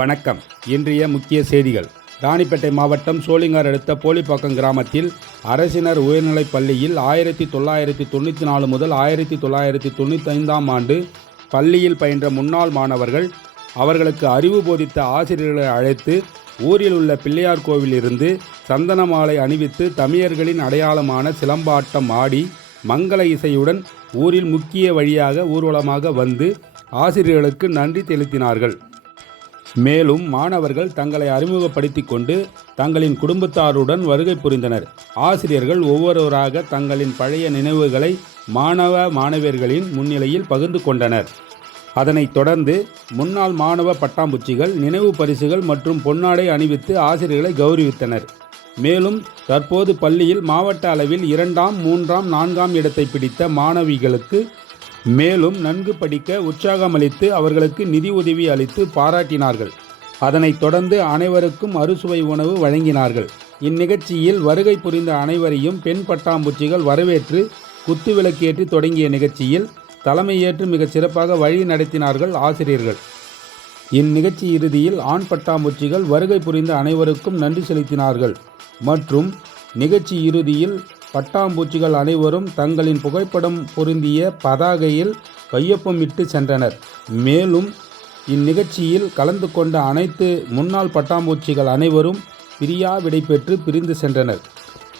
வணக்கம். இன்றைய முக்கிய செய்திகள். ராணிப்பேட்டை மாவட்டம் சோளிங்கார் அடுத்த போலிப்பாக்கம் கிராமத்தில் அரசினர் உயர்நிலைப் பள்ளியில் ஆயிரத்தி தொள்ளாயிரத்தி தொண்ணூற்றி நாலு முதல் ஆயிரத்தி தொள்ளாயிரத்தி தொண்ணூற்றி ஐந்தாம் ஆண்டு பள்ளியில் பயின்ற முன்னாள் மாணவர்கள் அவர்களுக்கு அறிவு போதித்த ஆசிரியர்களை அழைத்து ஊரில் உள்ள பிள்ளையார் கோவிலிருந்து சந்தன மாலை அணிவித்து தமிழர்களின் அடையாளமான சிலம்பாட்டம் ஆடி மங்கள இசையுடன் ஊரில் முக்கிய வழியாக ஊர்வலமாக வந்து ஆசிரியர்களுக்கு நன்றி செலுத்தினார்கள். மேலும் மாணவர்கள் தங்களை அறிமுகப்படுத்திக் கொண்டு தங்களின் குடும்பத்தாருடன் வருகை புரிந்தனர். ஆசிரியர்கள் ஒவ்வொருவராக தங்களின் பழைய நினைவுகளை மாணவ மாணவியர்களின் முன்னிலையில் பகிர்ந்து கொண்டனர். அதனைத் தொடர்ந்து முன்னாள் மாணவ பட்டாம்பூச்சிகள் நினைவு பரிசுகள் மற்றும் பொன்னாடை அணிவித்து ஆசிரியர்களை கௌரவித்தனர். மேலும் தற்போது பள்ளியில் மாவட்ட அளவில் இரண்டாம் மூன்றாம் நான்காம் இடத்தை பிடித்த மாணவிகளுக்கு மேலும் நன்கு படிக்க உற்சாகமளித்து அவர்களுக்கு நிதி உதவி அளித்து பாராட்டினார்கள். அதனைத் தொடர்ந்து அனைவருக்கும் அறுசுவை உணவு வழங்கினார்கள். இந்நிகழ்ச்சியில் வருகை புரிந்த அனைவரையும் பெண் பட்டாம்பூச்சிகள் வரவேற்று குத்துவிளக்கேற்றி தொடங்கிய நிகழ்ச்சியில் தலைமையேற்று மிகச் சிறப்பாக வழி நடத்தினார்கள் ஆசிரியர்கள். இந்நிகழ்ச்சி இறுதியில் ஆண் பட்டாம்பூச்சிகள் வருகை புரிந்த அனைவருக்கும் நன்றி செலுத்தினார்கள். மற்றும் நிகழ்ச்சி இறுதியில் பட்டாம்பூச்சிகள் அனைவரும் தங்களின் புகைப்படம் பொருந்திய பதாகையில் கையொப்பமிட்டு சென்றனர். மேலும் இந்நிகழ்ச்சியில் கலந்து கொண்ட அனைத்து முன்னாள் பட்டாம்பூச்சிகள் அனைவரும் பிரியா விடைபெற்று பிரிந்து சென்றனர்.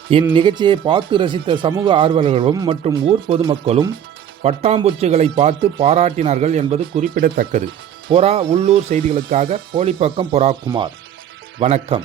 இந்நிகழ்ச்சியை பார்த்து ரசித்த சமூக ஆர்வலர்களும் மற்றும் ஊர் பொதுமக்களும் பட்டாம்பூச்சிகளை பார்த்து பாராட்டினார்கள் என்பது குறிப்பிடத்தக்கது. பொறா உள்ளூர் செய்திகளுக்காக போலிப்பக்கம் பொறாக்குமார். வணக்கம்.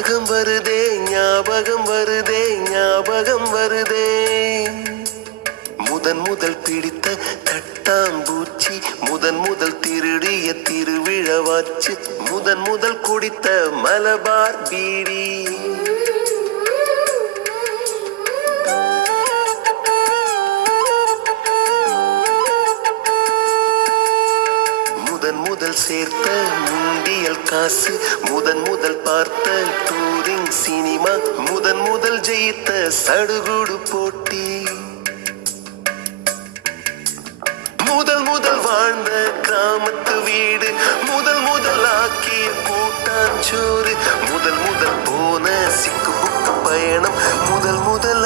ஞாபகம் வருதே ஞாபகம் வருதே ஞாபகம் வருதே. முதன் முதல் பிடித்த தட்டாம்பூச்சி முதன் முதல் திருடிய திருவிழவாச்சு முதன் முதல் குடித்த மலபார் பீடி. முதன் ஜெயித்த சடுகுடு போட்டி. முதல் முதல் வாழ்ந்த கிராமத்து வீடு முதல் முதல் ஆக்கிய கூட்டாஞ்சோறு முதல் முதல் போன சிக்கு புக்கு பயணம் முதல் முதல்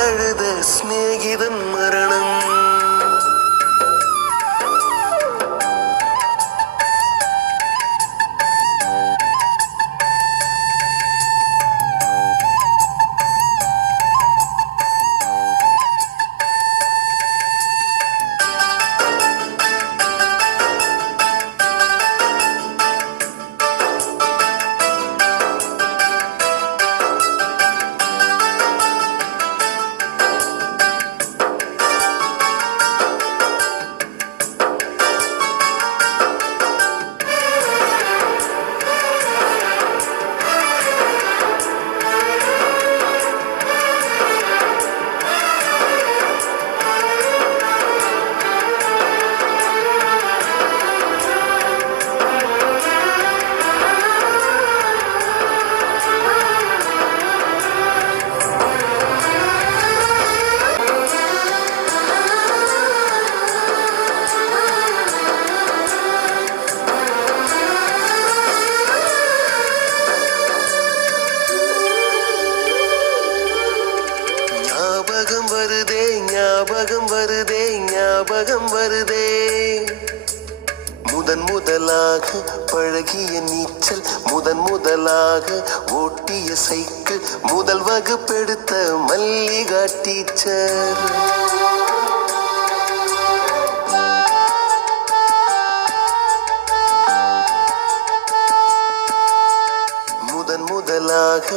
முதலாக பழகிய நீச்சல் முதன் முதலாக ஓட்டிய சைக்கிள் முதல் வகுப்பெடுத்த மல்லிகா டீச்சர். முதன் முதலாக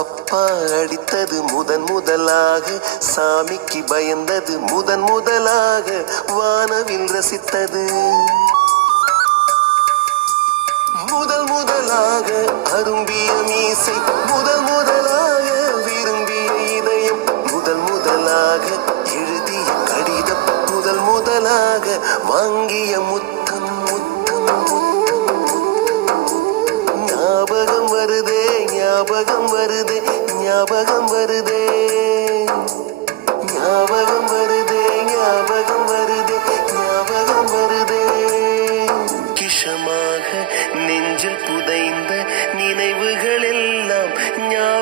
அப்பா அடித்தது முதன் முதலாக சாமிக்கு பயந்தது முதன் முதலாக வானவில் ரசித்தது. முதல் முதலாக அரும்பிய மீசை முதல் முதலாக விரும்பிய இதயம் முதல் முதலாக எழுதிய கடிதம் முதல் முதலாக வாங்கிய முத்தம் முத்தம் முத்தம். ஞாபகம் வருதே ஞாபகம் வருதே ஞாபகம்